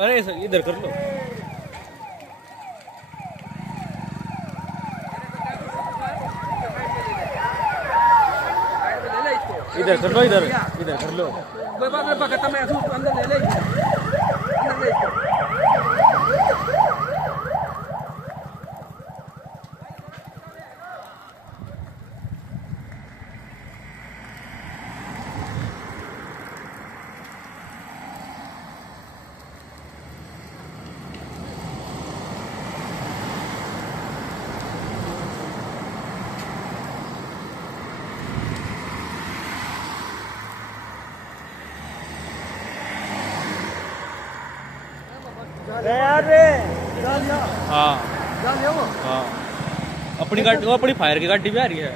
अरे इधर कर लो, इधर कर लो, इधर इधर कर लो। अंदर ले ले, अंदर ले। हाँ हाँ, अपनी गाड़ी, वो अपनी फायर की गाड़ी भी आ रही है।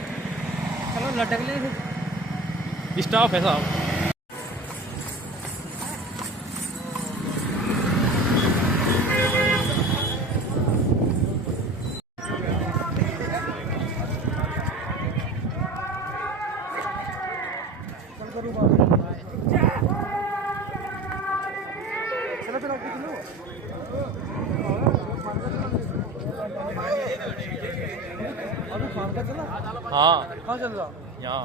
चलो लटक ले, स्टाफ है साहब। हाँ कहाँ चल रहा? यहाँ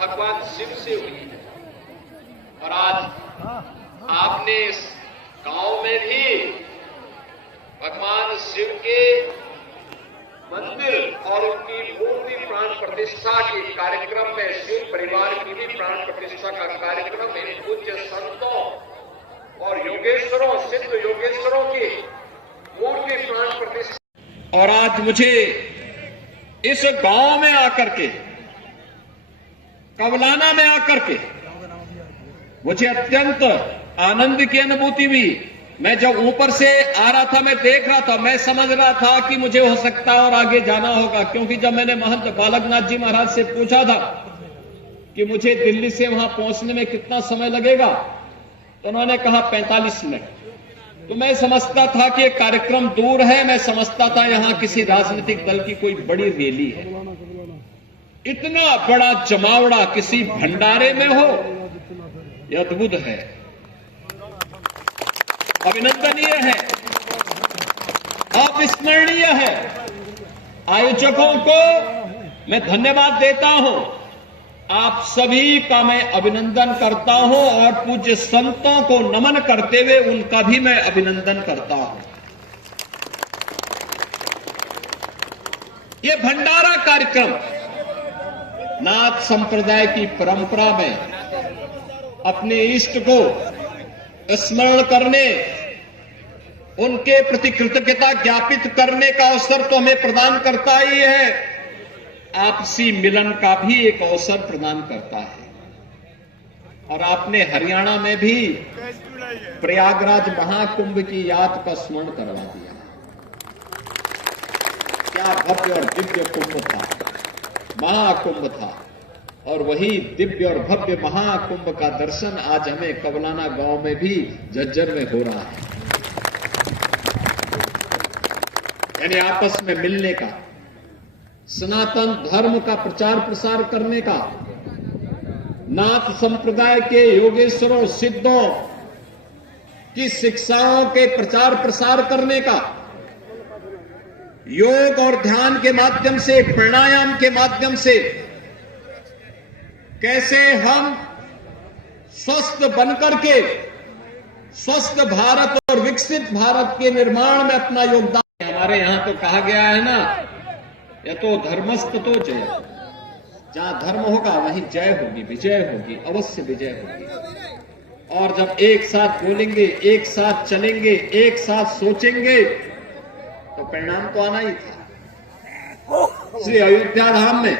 भगवान शिव से हुई है। और आज आपने इस गांव में भी भगवान शिव के मंदिर और उनकी मूर्ति प्राण प्रतिष्ठा के कार्यक्रम में शिव परिवार की भी प्राण प्रतिष्ठा का कार्यक्रम में पूज्य संतों और योगेश्वरों, सिद्ध योगेश्वरों की मूर्ति प्राण प्रतिष्ठा। और आज मुझे इस गांव में आकर के, कवलाना में आकर के मुझे अत्यंत आनंद की अनुभूति हुई। मैं जब ऊपर से आ रहा था, मैं देख रहा था, मैं समझ रहा था कि मुझे हो सकता है और आगे जाना होगा, क्योंकि जब मैंने महंत बालकनाथ जी महाराज से पूछा था कि मुझे दिल्ली से वहां पहुंचने में कितना समय लगेगा, तो उन्होंने कहा 45 मिनट। तो मैं समझता था कि एक कार्यक्रम दूर है, मैं समझता था यहां किसी राजनीतिक दल की कोई बड़ी रैली है। इतना बड़ा जमावड़ा किसी भंडारे में हो, यह अद्भुत है, अभिनंदनीय है, अविस्मरणीय है। आयोजकों को मैं धन्यवाद देता हूं, आप सभी का मैं अभिनंदन करता हूं और पूज्य संतों को नमन करते हुए उनका भी मैं अभिनंदन करता हूं। ये भंडारा कार्यक्रम नाथ संप्रदाय की परंपरा में अपने इष्ट को स्मरण करने, उनके प्रति कृतज्ञता ज्ञापित करने का अवसर तो हमें प्रदान करता ही है, आपसी मिलन का भी एक अवसर प्रदान करता है। और आपने हरियाणा में भी प्रयागराज महाकुंभ की याद का स्मरण करवा दिया। क्या भव्य और दिव्य कुंभ था, महाकुंभ था, और वही दिव्य और भव्य महाकुंभ का दर्शन आज हमें कवलाना गांव में भी झज्जर में हो रहा है। यानी आपस में मिलने का, सनातन धर्म का प्रचार प्रसार करने का, नाथ संप्रदाय के योगेश्वरों सिद्धों की शिक्षाओं के प्रचार प्रसार करने का, योग और ध्यान के माध्यम से, प्राणायाम के माध्यम से कैसे हम स्वस्थ बनकर के स्वस्थ भारत और विकसित भारत के निर्माण में अपना योगदान। हमारे यहां तो कहा गया है ना, या तो धर्मस्थ तो जय, जहां धर्म होगा वहीं जय होगी, विजय होगी, अवश्य विजय होगी। और जब एक साथ बोलेंगे, एक साथ चलेंगे, एक साथ सोचेंगे, तो परिणाम तो आना ही था। श्री अयोध्या धाम में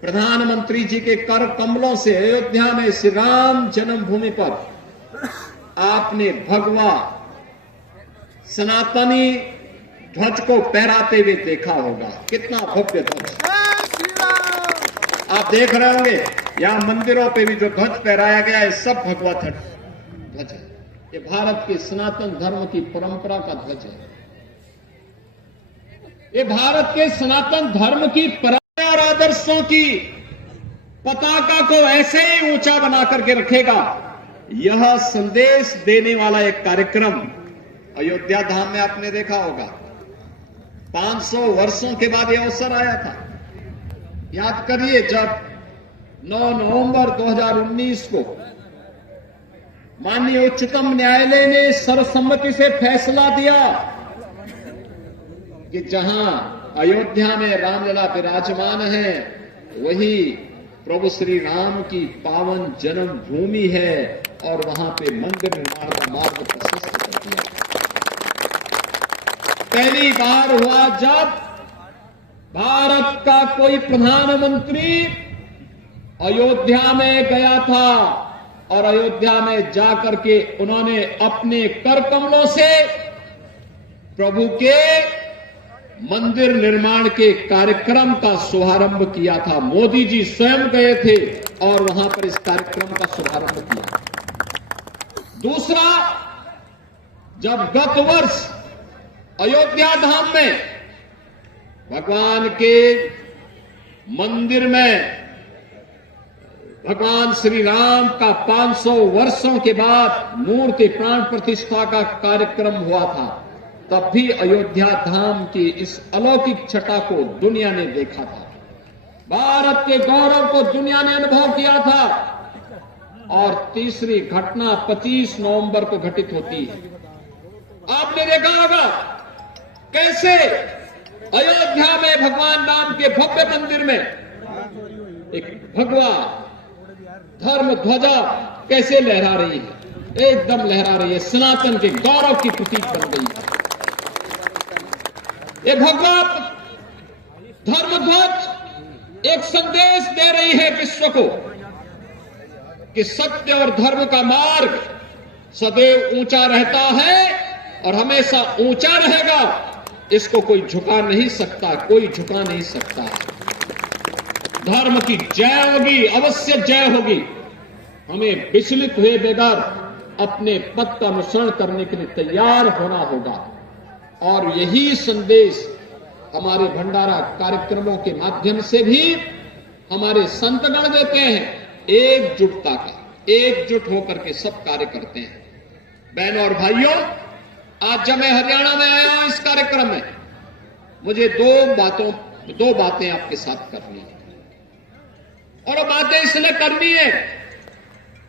प्रधानमंत्री जी के कर कमलों से अयोध्या में श्री राम जन्मभूमि पर आपने भगवा सनातनी ध्वज को फहराते हुए देखा होगा। कितना भव्य ध्वज आप देख रहे होंगे। यहां मंदिरों पे भी जो ध्वज फहराया गया है, सब भगवा ध्वज है। ये भारत के सनातन धर्म की परंपरा का ध्वज है। ये भारत के सनातन धर्म की परंपरा और आदर्शों की पताका को ऐसे ही ऊंचा बना करके रखेगा। यह संदेश देने वाला एक कार्यक्रम अयोध्या धाम में आपने देखा होगा। 500 वर्षों के बाद यह अवसर आया था। याद करिए, जब 9 नवंबर 2019 को माननीय उच्चतम न्यायालय ने सर्वसम्मति से फैसला दिया कि जहां अयोध्या में रामलला विराजमान है, वही प्रभु श्री राम की पावन जन्म भूमि है और वहां पे मंदिर निर्माण का मार्ग प्रशस्त कर दिया। पहली बार हुआ जब भारत का कोई प्रधानमंत्री अयोध्या में गया था और अयोध्या में जाकर के उन्होंने अपने कर कमलों से प्रभु के मंदिर निर्माण के कार्यक्रम का शुभारंभ किया था। मोदी जी स्वयं गए थे और वहां पर इस कार्यक्रम का शुभारंभ किया। दूसरा, जब गत वर्ष अयोध्या धाम में भगवान के मंदिर में भगवान श्री राम का 500 वर्षों के बाद मूर्ति प्राण प्रतिष्ठा का कार्यक्रम हुआ था, तब भी अयोध्या धाम की इस अलौकिक छटा को दुनिया ने देखा था। भारत के गौरव को दुनिया ने अनुभव किया था। और तीसरी घटना 25 नवंबर को घटित होती है। आपने देखा होगा कैसे अयोध्या में भगवान राम के भव्य मंदिर में एक भगवा धर्म ध्वजा कैसे लहरा रही है, एकदम लहरा रही है, सनातन के गौरव की प्रतीक बन गई है। ये भगवा धर्म ध्वज एक संदेश दे रही है विश्व को कि सत्य और धर्म का मार्ग सदैव ऊंचा रहता है और हमेशा ऊंचा रहेगा। इसको कोई झुका नहीं सकता, कोई झुका नहीं सकता। धर्म की जय होगी, अवश्य जय होगी। हमें विचलित हुए बगैर अपने पथ का अनुसरण करने के लिए तैयार होना होगा। और यही संदेश हमारे भंडारा कार्यक्रमों के माध्यम से भी हमारे संतगण देते हैं। एकजुटता का, एकजुट होकर के सब कार्य करते हैं। बहनों और भाइयों, आज जब मैं हरियाणा में आया हूं इस कार्यक्रम में, मुझे दो बातें आपके साथ करनी है। और बातें इसलिए करनी है,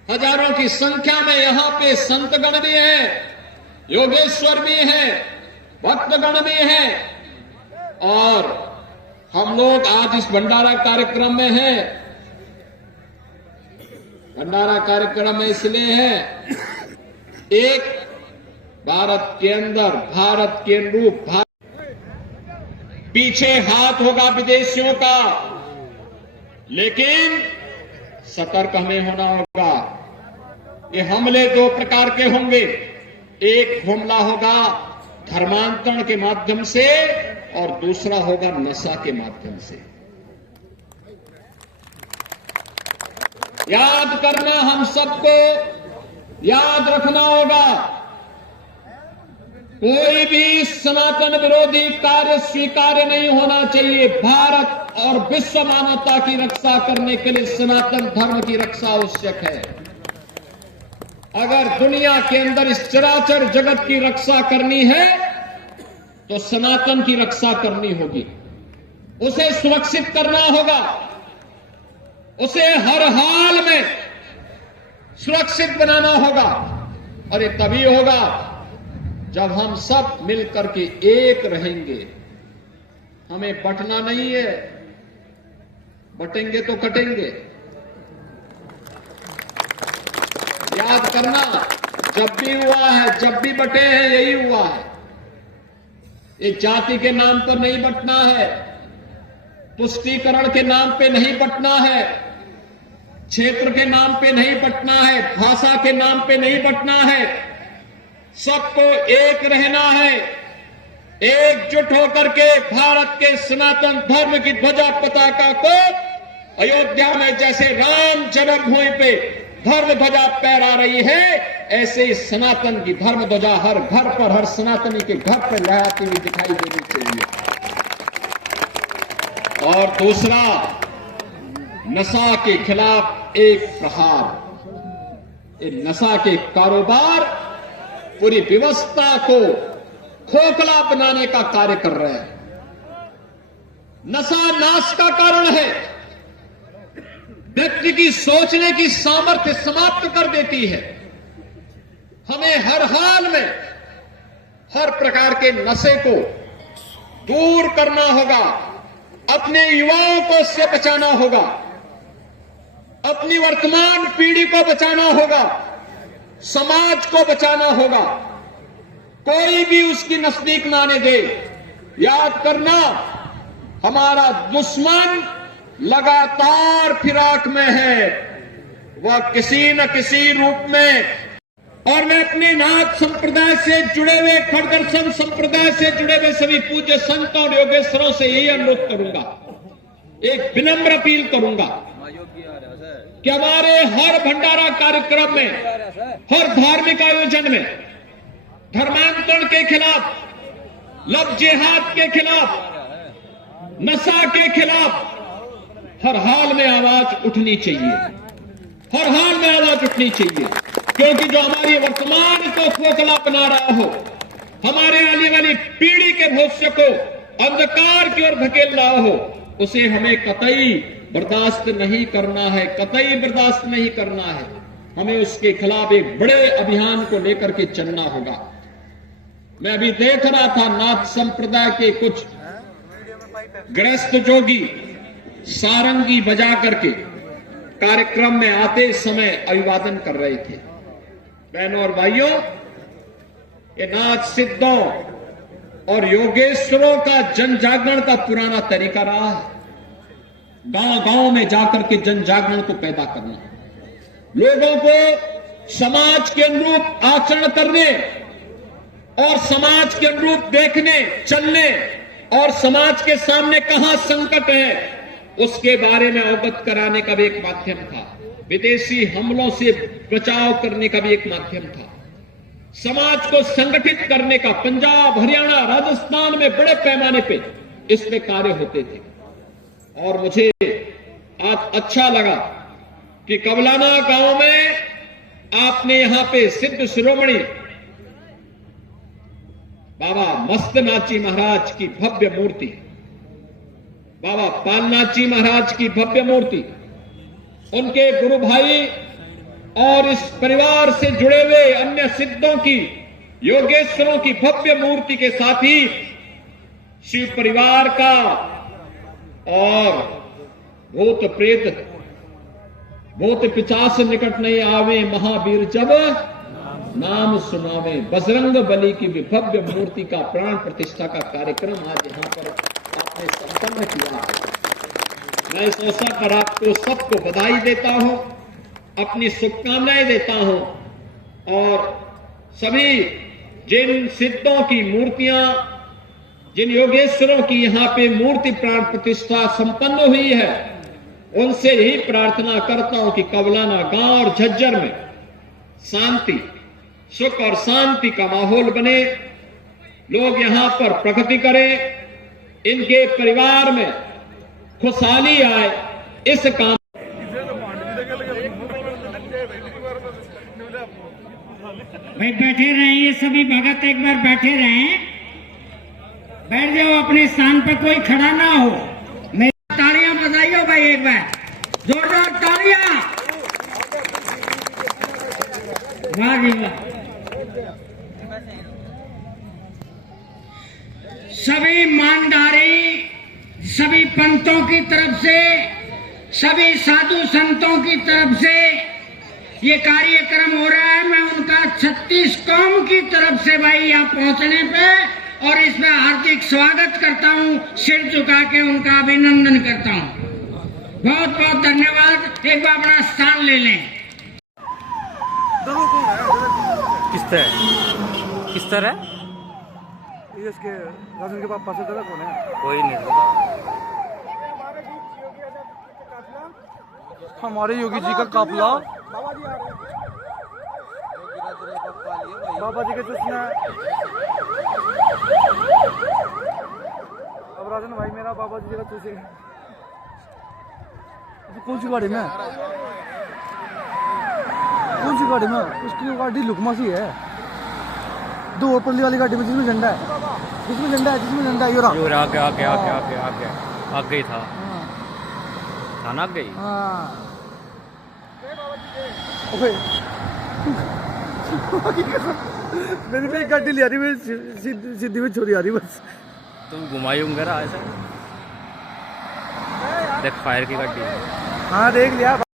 हजारों की संख्या में यहां पे संतगण भी हैं, योगेश्वर भी हैं, भक्तगण भी हैं। और हम लोग आज इस भंडारा कार्यक्रम में हैं। भंडारा कार्यक्रम में इसलिए है, एक भारत के अंदर भारत के अनुरूप पीछे हाथ होगा विदेशियों का, लेकिन सतर्क हमें होना होगा। ये हमले दो प्रकार के होंगे। एक हमला होगा धर्मांतरण के माध्यम से और दूसरा होगा नशा के माध्यम से। याद करना, हम सबको याद रखना होगा, कोई भी सनातन विरोधी कार्य स्वीकार्य नहीं होना चाहिए। भारत और विश्व मानवता की रक्षा करने के लिए सनातन धर्म की रक्षा आवश्यक है। अगर दुनिया के अंदर इस चराचर जगत की रक्षा करनी है तो सनातन की रक्षा करनी होगी, उसे सुरक्षित करना होगा, उसे हर हाल में सुरक्षित बनाना होगा। और ये तभी होगा जब हम सब मिलकर के एक रहेंगे। हमें बंटना नहीं है, बटेंगे तो कटेंगे। याद करना, जब भी हुआ है, जब भी बटे हैं, यही हुआ है। ये जाति के नाम पर नहीं बंटना है, तुष्टीकरण के नाम पे नहीं बंटना है, क्षेत्र के नाम पे नहीं बंटना है, भाषा के नाम पे नहीं बंटना है। सबको एक रहना है, एकजुट होकर के भारत के सनातन धर्म की ध्वजा पताका को अयोध्या में जैसे राम जन्मभूमि पे धर्म ध्वजा फहरा रही है, ऐसे ही सनातन की धर्म ध्वजा हर घर पर, हर सनातनी के घर पर लहराती हुई दिखाई देनी चाहिए। और दूसरा, नशा के खिलाफ एक प्रहार। ये नशा के कारोबार पूरी व्यवस्था को खोखला बनाने का कार्य कर रहे हैं। नशा नाश का कारण है, व्यक्ति की सोचने की सामर्थ्य समाप्त कर देती है। हमें हर हाल में हर प्रकार के नशे को दूर करना होगा, अपने युवाओं को इससे बचाना होगा, अपनी वर्तमान पीढ़ी को बचाना होगा, समाज को बचाना होगा। कोई भी उसकी नजदीक ना आने दे। याद करना, हमारा दुश्मन लगातार फिराक में है, वह किसी न किसी रूप में। और मैं अपने नाथ संप्रदाय से जुड़े हुए, खड़दर्शन संप्रदाय से जुड़े हुए सभी पूज्य संतों और योगेश्वरों से यही अनुरोध करूंगा, एक विनम्र अपील करूंगा कि हमारे हर भंडारा कार्यक्रम में, हर धार्मिक आयोजन में धर्मांतरण के खिलाफ, लव जिहाद के खिलाफ, नशा के खिलाफ हर हाल में आवाज उठनी चाहिए, हर हाल में आवाज उठनी चाहिए। क्योंकि जो हमारी वर्तमान को खोखला बना रहा हो, हमारे आने वाली पीढ़ी के भविष्य को अंधकार की ओर धकेल रहा हो, उसे हमें कतई बर्दाश्त नहीं करना है, कतई बर्दाश्त नहीं करना है। हमें उसके खिलाफ एक बड़े अभियान को लेकर के चलना होगा। मैं अभी देख रहा था, नाथ संप्रदाय के कुछ गृहस्थ जोगी सारंगी बजा करके कार्यक्रम में आते समय अभिवादन कर रहे थे। बहनों और भाइयों, ये नाथ सिद्धों और योगेश्वरों का जन जागरण का पुराना तरीका रहा है। गांव गांव में जाकर के जन जागरण को पैदा करना, लोगों को समाज के अनुरूप आचरण करने और समाज के अनुरूप देखने, चलने और समाज के सामने कहां संकट है उसके बारे में अवगत कराने का भी एक माध्यम था। विदेशी हमलों से बचाव करने का भी एक माध्यम था। समाज को संगठित करने का पंजाब, हरियाणा, राजस्थान में बड़े पैमाने पे इसमें कार्य होते थे। और मुझे आज अच्छा लगा कि कबलाना गांव में आपने यहां पे सिद्ध शिरोमणि बाबा मस्तनाथ जी महाराज की भव्य मूर्ति, बाबा पालनाथ जी महाराज की भव्य मूर्ति, उनके गुरु भाई और इस परिवार से जुड़े हुए अन्य सिद्धों की, योगेश्वरों की भव्य मूर्ति के साथ ही शिव परिवार का और भूत प्रेत, भूत पिचास निकट नहीं आवे, महावीर जब नाम सुनावे, बजरंग बली की भी भव्य मूर्ति का प्राण प्रतिष्ठा का कार्यक्रम आज यहां पर आपने संपन्न किया। मैं इस अवसर पर आपको सबको बधाई देता हूं, अपनी शुभकामनाएं देता हूं। और सभी जिन सिद्धों की मूर्तियां, जिन योगेश्वरों की यहां पे मूर्ति प्राण प्रतिष्ठा संपन्न हुई है, उनसे यही प्रार्थना करता हूं कि कबलाना गांव और झज्जर में शांति, सुख और शांति का माहौल बने, लोग यहां पर प्रगति करें, इनके परिवार में खुशहाली आए। इस काम भाई बैठे रहें, ये सभी भगत एक बार बैठे रहें, बैठ जाओ अपने स्थान पर, कोई खड़ा ना हो। मैं तालियां बजाइयो भाई, एक बार जोरदार तालियां। वाह जी वाह। सभी मानधारी, सभी पंथों की तरफ से, सभी साधु संतों की तरफ से ये कार्यक्रम हो रहा है। मैं उनका 36 कौम की तरफ से भाई यहाँ पहुंचने पे और इसमें हार्दिक स्वागत करता हूँ, सिर झुका के उनका अभिनंदन करता हूँ। बहुत बहुत धन्यवाद। एक बार अपना स्थान ले लें। किस तरह इसके राजन के पास दादा कौन है? कोई नहीं, हमारे योगी जी का काफिला बाबा जी के चुस्ना। अब राजन भाई मेरा बाबा जी का चूसे। कौन सी गाड़ी में? कौन सी गाड़ी में? उसकी गाड़ी लुकमा सी है। दो ऊपरली वाली गाड़ी में जिसमें झंडा है, जिसमें झंडा है, जिसमें झंडा है। ये रहा। आगे ही था। थाना आगे ही। हाँ। ओके। मेरी पे एक गाड़ी ले आ रही है, सीधी में छोड़ी आ रही बस। तुम घुमाई होंगे ना ऐसा। देख फायर की गाड़ी। हाँ देख लिया।